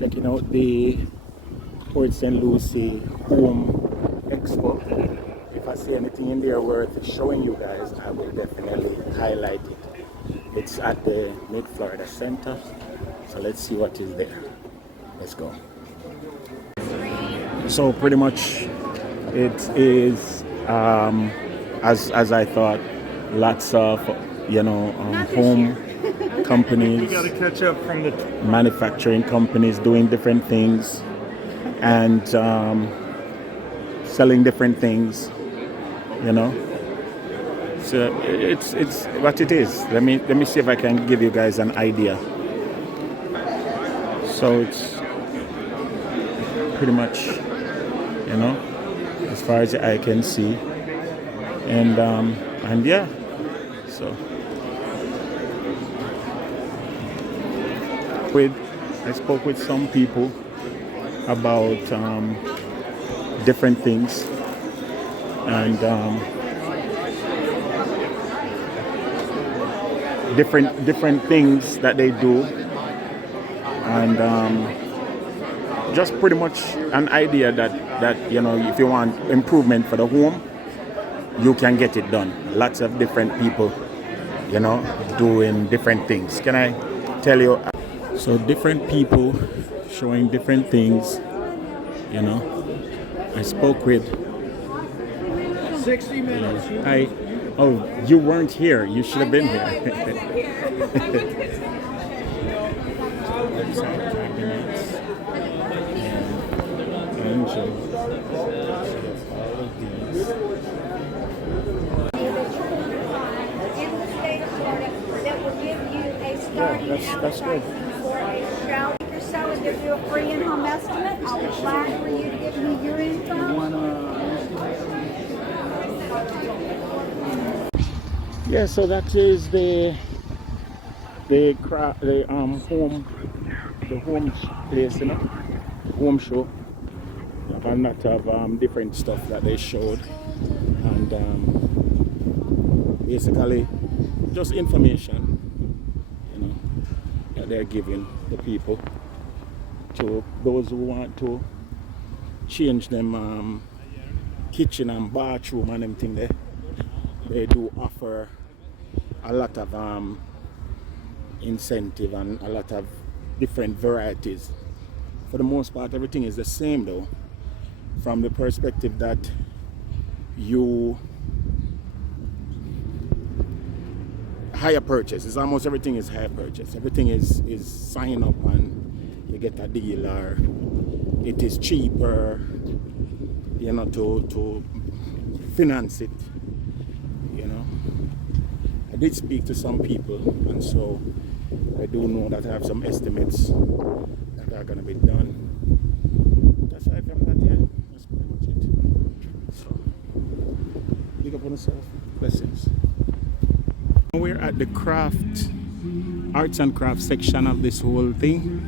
checking out the Port St. Lucie Home Expo. If I see anything in there worth showing you guys, I will definitely highlight it. It's at the Mid-Florida Center, so let's see what is there. Let's go. So pretty much it is as I thought, lots of home companies, You gotta catch up from the manufacturing companies doing different things and selling different things, So it's what it is. Let me see if I can give you guys an idea. So it's pretty much, as far as the eye can see, and yeah, so I spoke with some people about different things, and different things that they do, and just pretty much an idea that if you want improvement for the home, you can get it done. Lots of different people, doing different things. Can I tell you? So different people showing different things, I spoke with 60 minutes. You weren't here. You should have been here. That's good. For a shower or so, and give you a free in-home estimate. I'll be glad for you to give me your info. Yeah, so that is the home place, home show. Have a lot of different stuff that they showed, and basically just information, that they're giving the people, to those who want to change them kitchen and bathroom and everything there. They do offer a lot of incentive and a lot of different varieties. For the most part, everything is the same though, from the perspective that you higher purchase. It's almost everything is higher purchase. Everything is sign up and you get a deal, or it is cheaper, to finance it. I did speak to some people, and so I do know that I have some estimates that are going to be done. But aside from that, yeah, that's pretty much it. So, big up on yourself. Blessings. We're at the arts and craft section of this whole thing,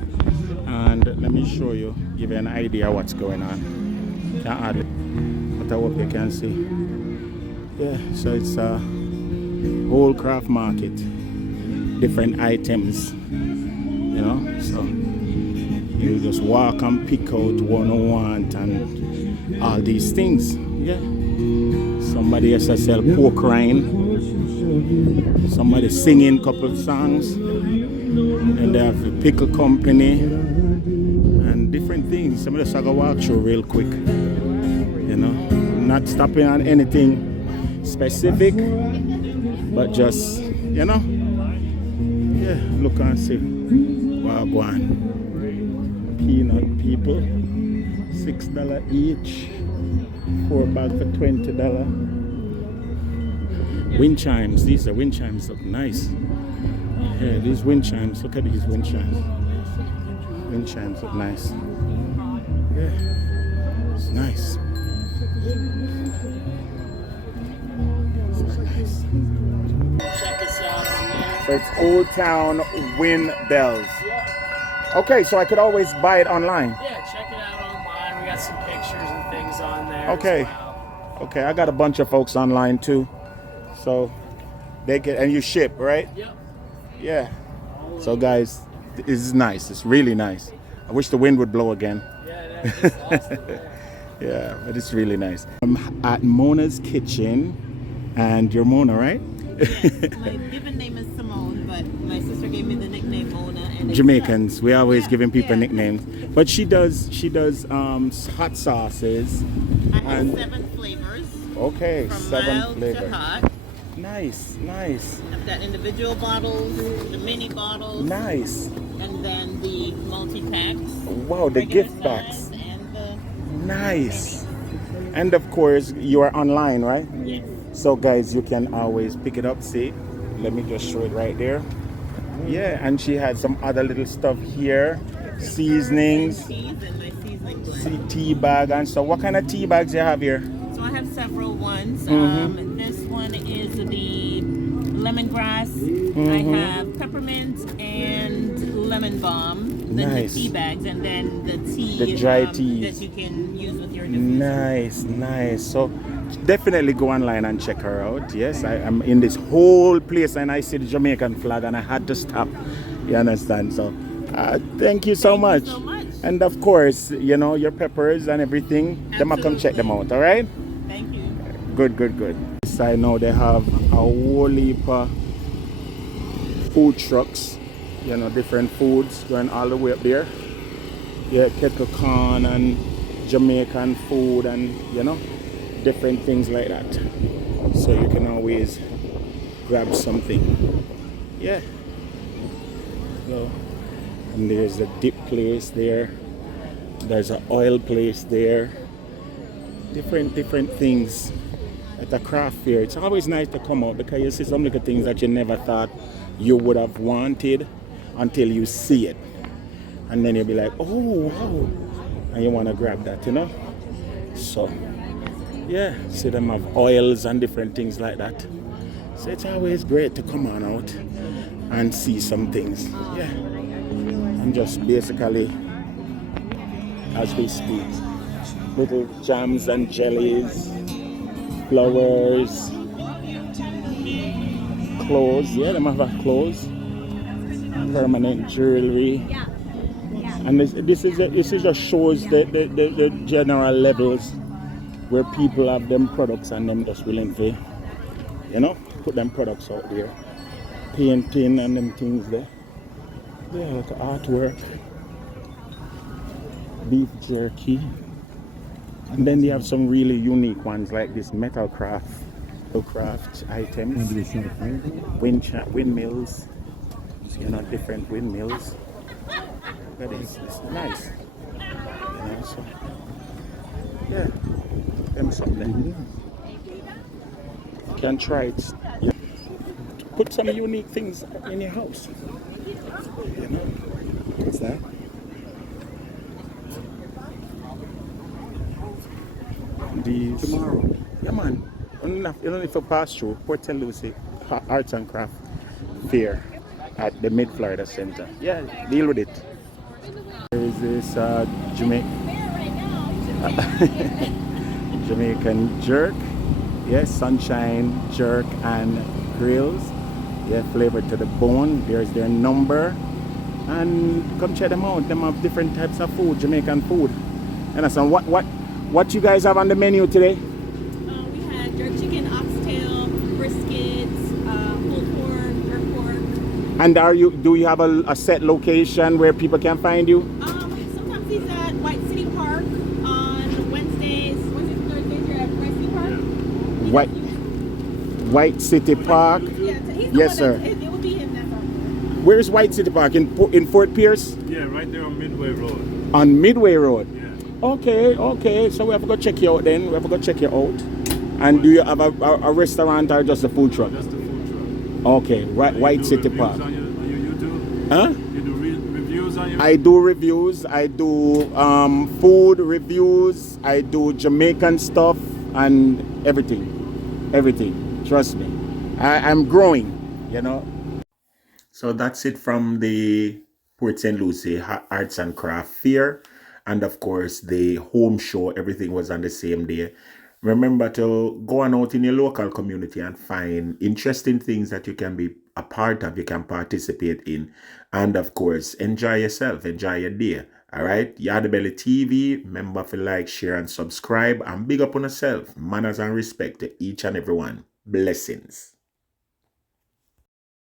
and let me show you, give you an idea what's going on. Can't add it, but I hope you can see. Yeah, so it's a whole craft market, different items, so you just walk and pick out what you want and all these things. Yeah, somebody has to sell pork rind, somebody singing a couple of songs, and they have a pickle company and different things. Somebody just go walk through real quick, not stopping on anything specific, but just yeah, look and see. Wagwan. Peanut people, $6 each, 4 bags for $20. Wind chimes, these are wind chimes, look nice. Yeah, these wind chimes, look at these wind chimes. Wind chimes look nice. Yeah, it's nice. It's nice. Check us out on there. So it's Old Town Wind Bells. Okay, so I could always buy it online. Yeah, check it out online. We got some pictures and things on there. Okay. As well. Okay, I got a bunch of folks online too. So they get, and you ship, right? Yep. Yeah. So guys, this is nice. It's really nice. I wish the wind would blow again. Yeah, I just lost it there. Yeah, but it's really nice. I'm at Mona's Kitchen, and you're Mona, right? Yes, my given name is Simone, but my sister gave me the nickname Mona. And Jamaicans, we always Yeah, giving people yeah. nicknames. But she does hot sauces. I have And 7 flavors. okay, From 7 mild to flavors. hot. Nice, nice, I've got individual bottles, the mini bottles, nice. and then the multi-packs. Wow, the regular gift box. size And the Nice. And of course, you are online, right? yes. So guys, you can always pick it up. See, let me just show it right there. Yeah, and she had some other little stuff here, seasonings, Teas and my seasoning blend. tea bag and stuff. What kind of tea bags you have here? So I have several ones. Mm-hmm. This one is the lemongrass. Mm-hmm. I have peppermint and lemon balm. Then Nice. the tea bags, and then the tea, The dry teas. that you can use with your diffuser. Nice, nice. So definitely go online and check her out. Yes, I'm in this whole place and I see the Jamaican flag and I had to stop. You understand? So thank you so Thank much. you so much. And of course, you know, your peppers and everything, them I come check them out, all right? Thank you. Good, good, good. Yes, I know they have a whole heap of food trucks, you know, different foods going all the way up there. Yeah, kettle corn and Jamaican food and, you know, different things like that. So you can always grab something. Yeah. So, and there's a dip place there. There's an oil place there. Different things at a craft fair. It's always nice to come out because you see some little things that you never thought you would have wanted until you see it. And then you'll be like, oh wow. And you want to grab that, you know? So yeah, see them have oils and different things like that. So it's always great to come on out and see some things. Yeah. And just basically, as we speak, little jams and jellies, flowers, clothes. Yeah, them have clothes, permanent jewelry. And this just shows the general levels where people have them products and them just willing to, you know, put them products out there. Painting and them things there. Yeah, like artwork. Beef jerky. And then they have some really unique ones like this metal craft items. Windmills. You know, different windmills. But it's nice. You know, so yeah. Them something. You can try it. Yeah. Put some unique things in your house. You know? What's that? These tomorrow. Yeah man. Only for pass through Port St. Lucie Arts and Craft Fair at the Mid Florida Center. Yeah, deal with it. There is this Jamaican jerk. Yes, sunshine jerk and grills. Yeah, flavored to the bone. There's their number. And come check them out. Them have different types of food, Jamaican food. And so what you guys have on the menu today? We had jerk chicken, oxtail, briskets, pulled pork, jerk pork. And do you have a set location where people can find you? Sometimes he's at White City Park on Wednesdays and Thursdays. You're at White City Park. White City Park. Yeah, he's the Yes, one sir. It will be him. That's all. Where's White City Park? In Fort Pierce? Yeah, right there on Midway Road. On Midway Road. Yeah. Okay. So we have to go check you out then. We have to go check you out. And do you have a restaurant or just a food truck? Just a food truck. Okay, White City Park. On your YouTube? Huh? You do reviews on your I do reviews. I do food reviews. I do Jamaican stuff and everything. Trust me. I'm growing, you know. So that's it from the Port St. Lucie Arts and Craft Fair. And of course, the home show, everything was on the same day. Remember to go on out in your local community and find interesting things that you can be a part of, you can participate in. And of course, enjoy yourself, enjoy your day. All right, Yardie Belly TV, remember to like, share, and subscribe, and big up on yourself. Manners and respect to each and everyone. Blessings.